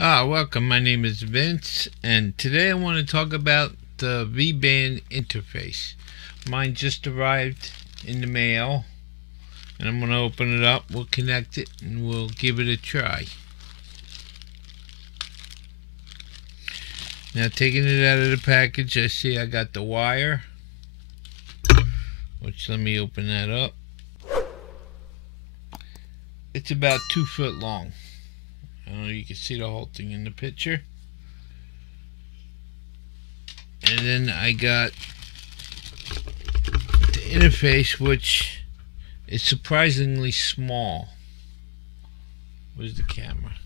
Welcome. My name is Vince, and today I want to talk about the Vband interface. Mine just arrived in the mail, and I'm going to open it up. We'll connect it, and we'll give it a try. Now, taking it out of the package, I see I got the wire, which let me open that up. It's about 2 foot long. I don't know if you can see the whole thing in the picture. And then I got the interface, which is surprisingly small. Where's the camera?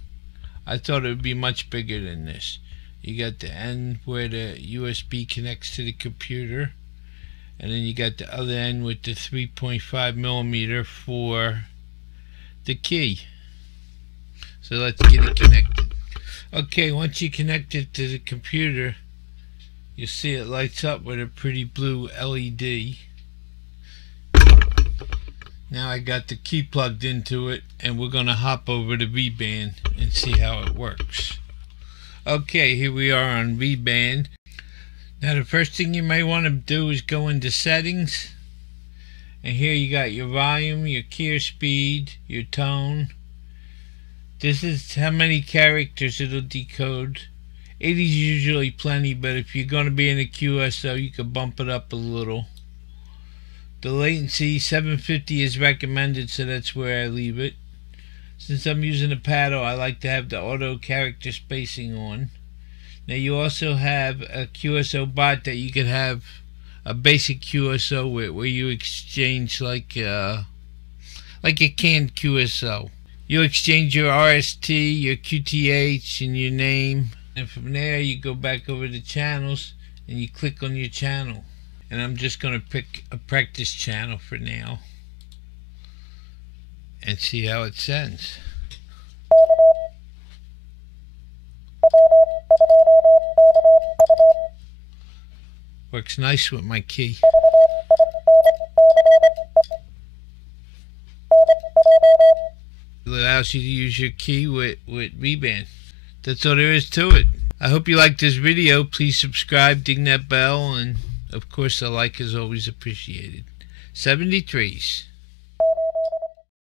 I thought it would be much bigger than this. You got the end where the USB connects to the computer, and then you got the other end with the 3.5 millimeter for the key. So let's get it connected. Okay, once you connect it to the computer, you'll see it lights up with a pretty blue LED. Now I got the key plugged into it, and we're going to hop over to Vband and see how it works. Okay, here we are on Vband. Now the first thing you may want to do is go into settings, and here you got your volume, your keyer speed, your tone. This is how many characters it'll decode. 80 is usually plenty, but if you're going to be in a QSO, you can bump it up a little. The latency, 750 is recommended, so that's where I leave it. Since I'm using a paddle, I like to have the auto character spacing on. Now you also have a QSOBT that you could have a basic QSO with, where you exchange like a canned QSO. You exchange your RST, your QTH, and your name. And from there, you go back over to channels, and you click on your channel. And I'm just going to pick a practice channel for now, and see how it sends. Works nice with my key. It allows you to use your key with Vband. That's all there is to it. I hope you liked this video. Please subscribe, ding that bell, and of course a like is always appreciated. 73s.